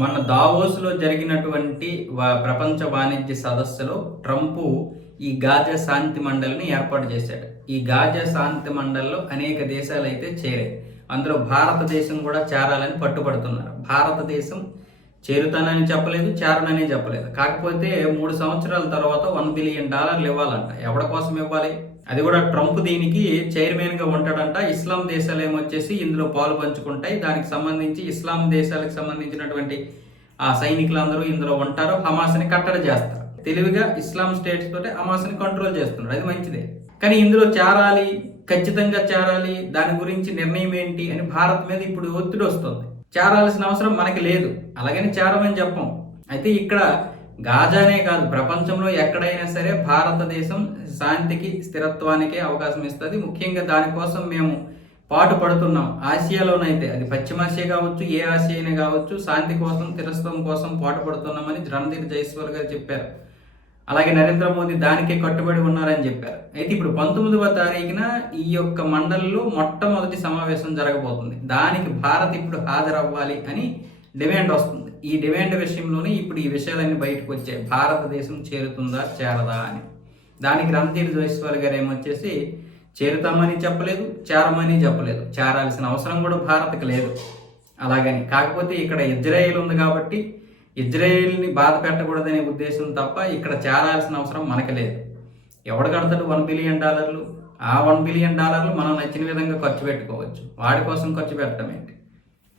మన దావోస్లో జరిగినటువంటి ప్రపంచ వాణిజ్య సదస్సులో ట్రంప్ ఈ గాజా శాంతి మండలిని ఏర్పాటు చేశాడు. ఈ గాజా శాంతి మండలిలో అనేక దేశాలు అయితే చేరాయి. అందులో భారతదేశం కూడా చేరాలని పట్టుబడుతున్నారు. భారతదేశం చేరుతానని చెప్పలేదు చేరనని చెప్పలేదు. కాకపోతే మూడు సంవత్సరాల తర్వాత వన్ బిలియన్ డాలర్లు ఇవ్వాలంట. ఎవరి కోసం ఇవ్వాలి? అది కూడా ట్రంప్ దీనికి చైర్మన్గా ఉంటాడంట. ఇస్లాం దేశాలు ఏమొచ్చేసి ఇందులో పాలు పంచుకుంటాయి. దానికి సంబంధించి ఇస్లాం దేశాలకు సంబంధించినటువంటి ఆ సైనికులందరూ ఇందులో ఉంటారు. హమాస్ని కట్టడి చేస్తారు. తెలివిగా ఇస్లాం స్టేట్స్ తోటి హమాస్ని కంట్రోల్ చేస్తున్నారు. అది మంచిదే. కానీ ఇందులో చేరాలి ఖచ్చితంగా చేరాలి దాని గురించి నిర్ణయం ఏంటి అని భారత్ మీద ఇప్పుడు ఒత్తిడి వస్తుంది. చేరాల్సిన అవసరం మనకి లేదు. అలాగని చేరమని చెప్పం. అయితే ఇక్కడ గాజానే కాదు ప్రపంచంలో ఎక్కడైనా సరే భారతదేశం శాంతికి స్థిరత్వానికి అవకాశం ఇస్తుంది. ముఖ్యంగా దానికోసం మేము పాటు పడుతున్నాం ఆసియాలోనైతే అది పశ్చిమాసియా కావచ్చు ఏ ఆసియా అయినా కావచ్చు శాంతి కోసం తిరస్వం కోసం పాటు పడుతున్నామని రణధీర్ జైస్వాల్ గారు చెప్పారు. అలాగే నరేంద్ర మోదీ దానికే కట్టుబడి ఉన్నారని చెప్పారు. అయితే ఇప్పుడు పంతొమ్మిదవ తారీఖున ఈ యొక్క మండలిలో మొట్టమొదటి సమావేశం జరగబోతుంది. దానికి భారత్ ఇప్పుడు హాజరవ్వాలి అని డిమాండ్ వస్తుంది. ఈ డిమాండ్ విషయంలోనే ఇప్పుడు ఈ విషయాలన్నీ బయటకు వచ్చాయి. భారతదేశం చేరుతుందా చేరదా అని. దానికి రణధీర్ జైస్వాల్ గారు ఏమొచ్చేసి చేరుతామని చెప్పలేదు చేరమని చెప్పలేదు. చేరాల్సిన అవసరం కూడా భారత్కి లేదు. అలాగని. కాకపోతే ఇక్కడ ఇజ్రాయేల్ ఉంది కాబట్టి ఇజ్రాయేల్ని బాధ పెట్టకూడదనే ఉద్దేశం తప్ప ఇక్కడ చేరాల్సిన అవసరం మనకి లేదు. ఎవడు కడతాడు వన్ బిలియన్ డాలర్లు? ఆ వన్ బిలియన్ డాలర్లు మనం నచ్చిన విధంగా ఖర్చు పెట్టుకోవచ్చు. వాడి కోసం ఖర్చు పెట్టడం ఏంటి?